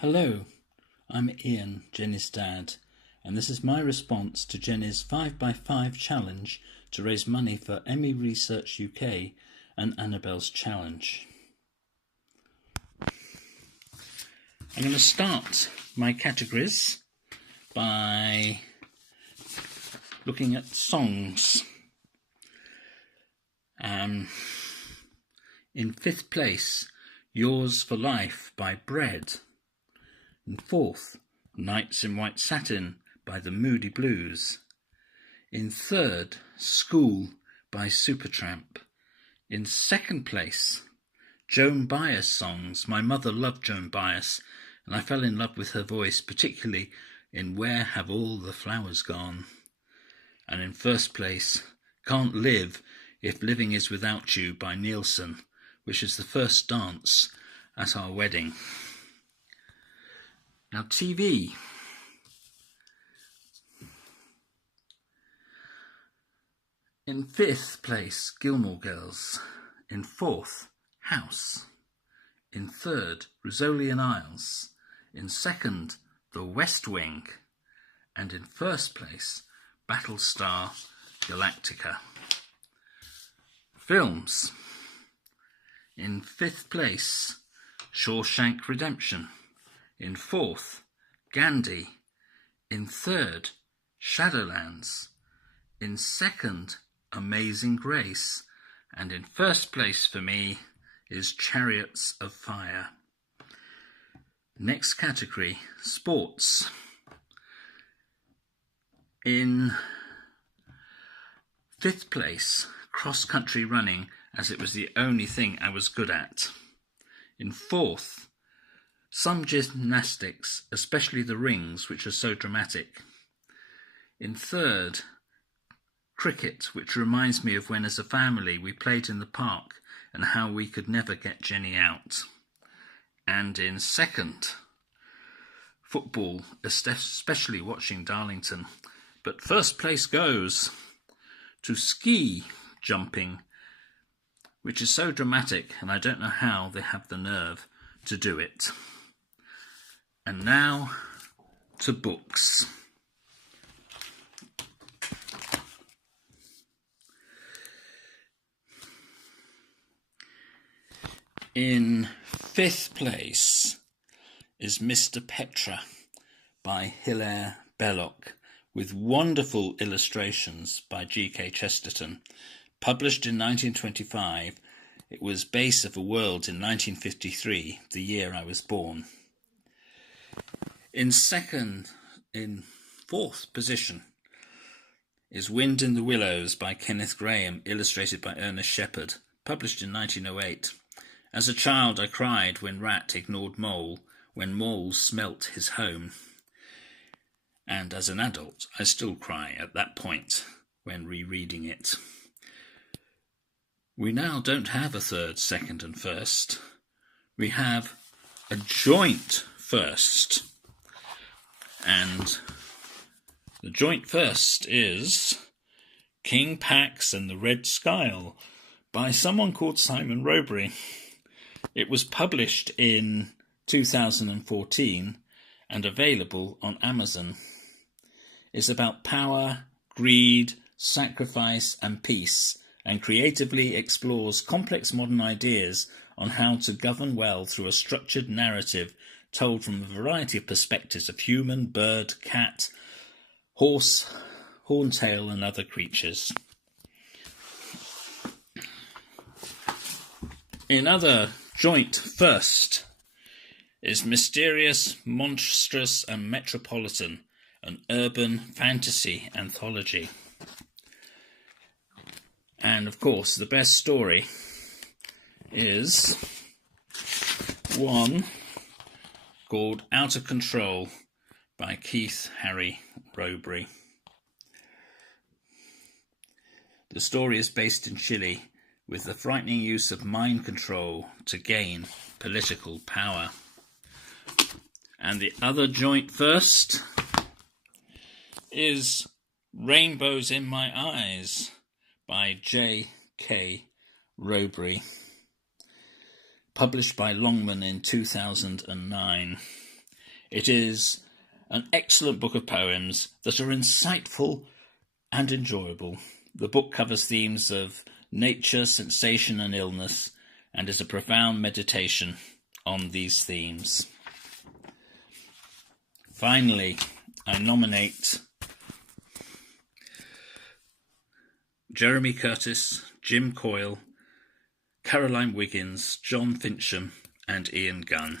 Hello, I'm Ian, Jenny's dad, and this is my response to Jenny's 5x5 challenge to raise money for Emmy Research UK and Annabelle's challenge. I'm going to start my categories by looking at songs. In fifth place, Yours for Life by Bread. In fourth, Nights in White Satin by the Moody Blues. In third, School by Supertramp. In second place, Joan Baez songs. My mother loved Joan Baez, and I fell in love with her voice, particularly in Where Have All the Flowers Gone? And in first place, Can't Live If Living Is Without You by Nielsen, which is the first dance at our wedding. Now, TV. In fifth place, Gilmore Girls. In fourth, House. In third, Rizzoli and Isles. In second, The West Wing. And in first place, Battlestar Galactica. Films. In fifth place, Shawshank Redemption. In fourth, Gandhi. In third, Shadowlands. In second, Amazing Grace. And in first place for me is Chariots of Fire. Next category, sports. In fifth place, cross-country running, as it was the only thing I was good at. In fourth, some gymnastics, especially the rings, which are so dramatic. In third, cricket, which reminds me of when as a family we played in the park and how we could never get Jenny out. And in second, football, especially watching Darlington. But first place goes to ski jumping, which is so dramatic, and I don't know how they have the nerve to do it. And now to books. In fifth place is Mr. Petra by Hilaire Belloc, with wonderful illustrations by G.K. Chesterton. Published in 1925, it was base of a world in 1953, the year I was born. In fourth position is Wind in the Willows by Kenneth Grahame, illustrated by Ernest Shepard, published in 1908. As a child, I cried when Rat ignored Mole, when Mole smelt his home. And as an adult, I still cry at that point when rereading it. We now don't have a third, second and first. We have a joint first. And the joint first is King Pax and the Red Skyle by someone called Simon Robury. It was published in 2014 and available on Amazon. It's about power, greed, sacrifice and peace, and creatively explores complex modern ideas on how to govern well through a structured narrative told from a variety of perspectives of human, bird, cat, horse, horntail and other creatures. In other joint first is Mysterious, Monstrous and Metropolitan, an urban fantasy anthology. And of course, the best story is one called Out of Control by Keith Harry Robury. The story is based in Chile with the frightening use of mind control to gain political power. And the other joint first is Rainbows in My Eyes by J.K. Robury, published by Longman in 2009. It is an excellent book of poems that are insightful and enjoyable. The book covers themes of nature, sensation, and illness, and is a profound meditation on these themes. Finally, I nominate Jeremy Curtis, Jim Coyle, Caroline Wiggins, John Fincham, and Ian Gunn.